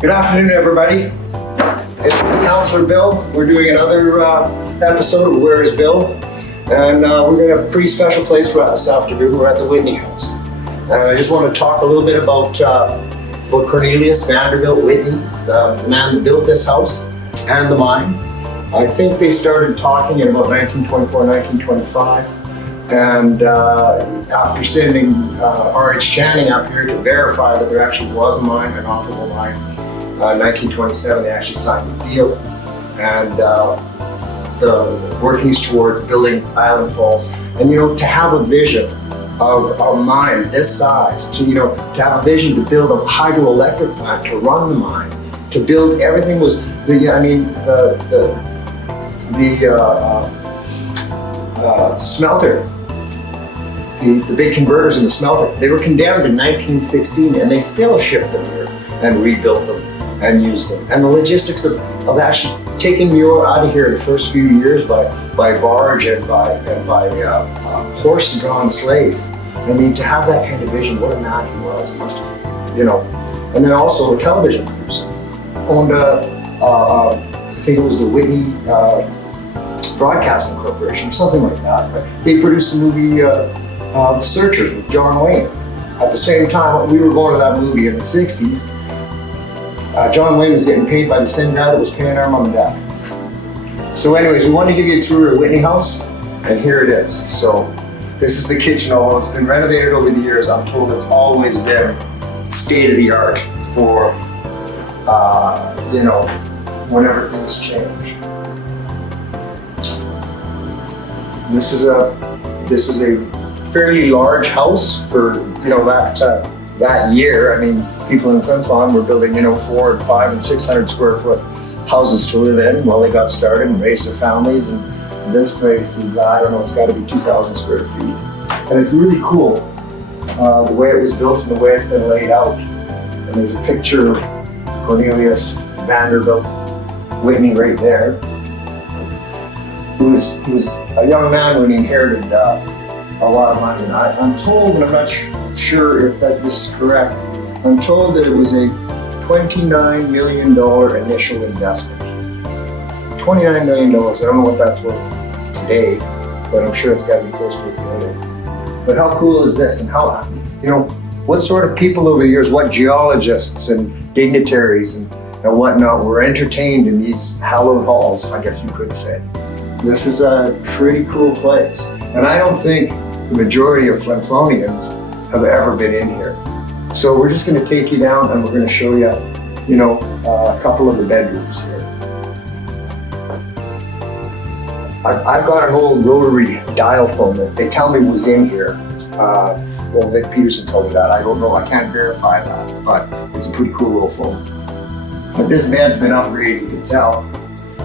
Good afternoon, everybody. It's Councillor Bill. We're doing another episode of Where is Bill? And we're going to have a pretty special place for us this afternoon. We're at the Whitney House. And I just want to talk a little bit about Cornelius Vanderbilt Whitney, the man that built this house and the mine. I think they started talking in about 1924, 1925. And after sending R.H. Channing up here to verify that there actually was a mine, an operable mine, in 1927 they actually signed the deal. And the workings towards building Island Falls. And to have a vision of a mine this size, to have a vision to build a hydroelectric plant, to run the mine, to build everything was, the smelter, the big converters in the smelter, they were condemned in 1916 and they still shipped them here and rebuilt them and used them. And the logistics of actually taking the ore out of here the first few years by barge and by horse-drawn sleighs. I mean, to have that kind of vision, what a man he was, he must have, And then also a television producer. Owned I think it was the Whitney Broadcasting Corporation, something like that. But they produced the movie The Searchers with John Wayne. At the same time, we were going to that movie in the 60s. John Wayne was getting paid by the same guy that was paying our mom and dad. So anyways, we wanted to give you a tour of the Whitney House, and here it is. So this is the kitchen, although it's been renovated over the years. I'm told it's always been state-of-the-art for, whenever things change. This is a fairly large house for that year. I mean, people in Clinton were building 400 and 500 and 600 square foot houses to live in while they got started and raised their families. And this place is, I don't know, it's got to be 2,000 square feet. And it's really cool the way it was built and the way it's been laid out. And there's a picture of Cornelius Vanderbilt Whitney right there. He was a young man when he inherited a lot of money. And I'm told, and I'm not sure if this is correct, I'm told that it was a $29 million initial investment. $29 million, I don't know what that's worth today, but I'm sure it's got to be close to $1 billion. But how cool is this? And how, what sort of people over the years, what geologists and dignitaries and whatnot were entertained in these hallowed halls, I guess you could say. This is a pretty cool place. And I don't think the majority of Flintonians have ever been in here. So we're just going to take you down and we're going to show you, a couple of the bedrooms here. I've got an old rotary dial phone that they tell me was in here. Vic Peterson told me that. I don't know, I can't verify that, but it's a pretty cool little phone. But this man's been upgraded, you can tell.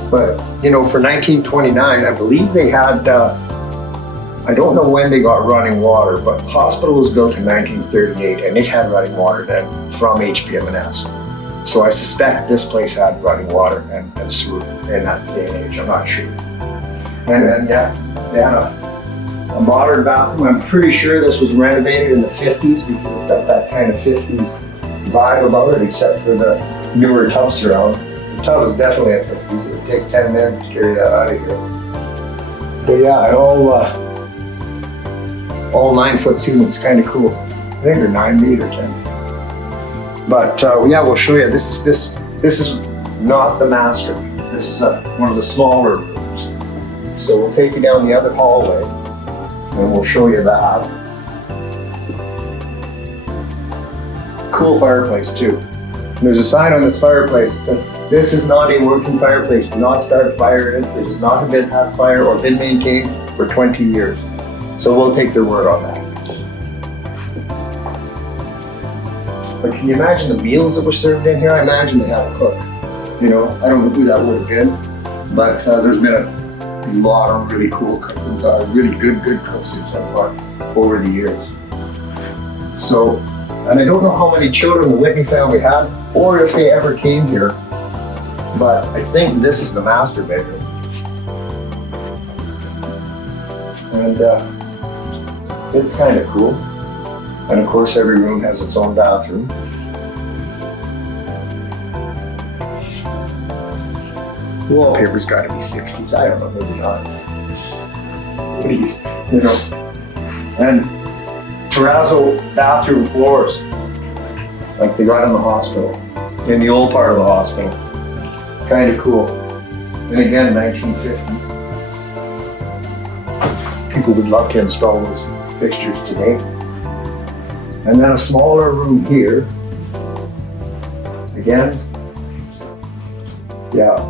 But, for 1929, I believe they had, I don't know when they got running water, but the hospital was built in 1938 and it had running water then from HPM&S. So I suspect this place had running water and sewer in that day and age, I'm not sure. And yeah, they had a modern bathroom. I'm pretty sure this was renovated in the 50s because it's got that kind of 50s vibe about it, except for the newer tub surround. The tub is definitely a 50s. It would take 10 men to carry that out of here. But yeah, it all 9-foot ceilings, kind of cool. I think they're 9 feet or 10. But yeah, we'll show you. This is not the master. This is one of the smaller rooms. So we'll take you down the other hallway and we'll show you that. Cool fireplace too. And there's a sign on this fireplace that says, "This is not a working fireplace. Do not start fire in it. It has not been had fire or been maintained for 20 years. So we'll take their word on that. But can you imagine the meals that were served in here? I imagine they had a cook. I don't know who that would have been, but there's been a lot of really cool cooks, really good cooks over the years. So, and I don't know how many children the Whitney family had, or if they ever came here, but I think this is the master bedroom. And it's kind of cool. And of course, every room has its own bathroom. The wallpaper's got to be 60s. I don't know, maybe not. 40s, you know. And terrazzo bathroom floors, like they got in the hospital, in the old part of the hospital. Kind of cool. And again, 1950s. People would love to install those fixtures today. And then a smaller room here. Again, yeah.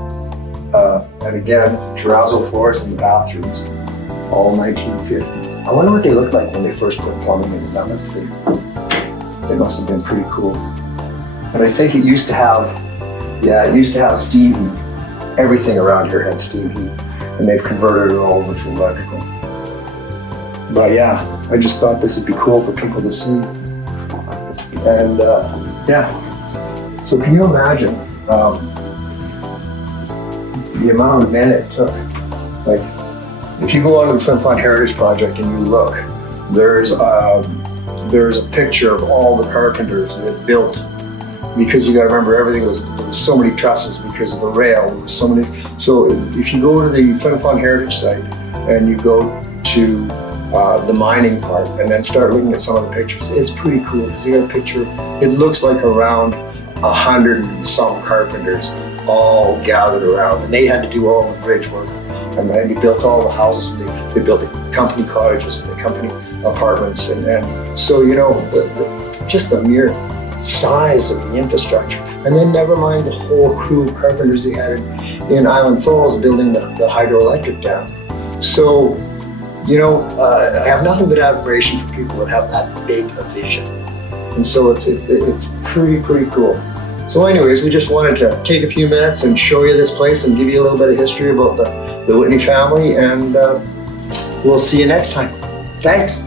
And again, terrazzo floors in the bathrooms, all 1950s. I wonder what they looked like when they first put plumbing in them. They must have been pretty cool. And I think it used to have, it used to have steam heat. Everything around here had steam heat, and they've converted it all over to electrical. But yeah, I just thought this would be cool for people to see. And yeah, so can you imagine the amount of men it took? Like, if you go onto the Flin Flon Heritage Project and you look, there's a picture of all the carpenters that built, because you got to remember everything there was so many trusses because of the rail. There was so many. So if you go to the Flin Flon Heritage site and you go to the mining part and then start looking at some of the pictures, it's pretty cool because you got a picture. It looks like around 100 and some carpenters all gathered around, and they had to do all the bridge work. And they built all the houses, and they built the company cottages and the company apartments. And so, you know, just the mere size of the infrastructure. And then never mind the whole crew of carpenters they had in Island Falls building the hydroelectric dam. So, you know, I have nothing but admiration for people that have that big a vision. And so it's pretty cool. So anyways, we just wanted to take a few minutes and show you this place and give you a little bit of history about the Whitney family, and we'll see you next time. Thanks.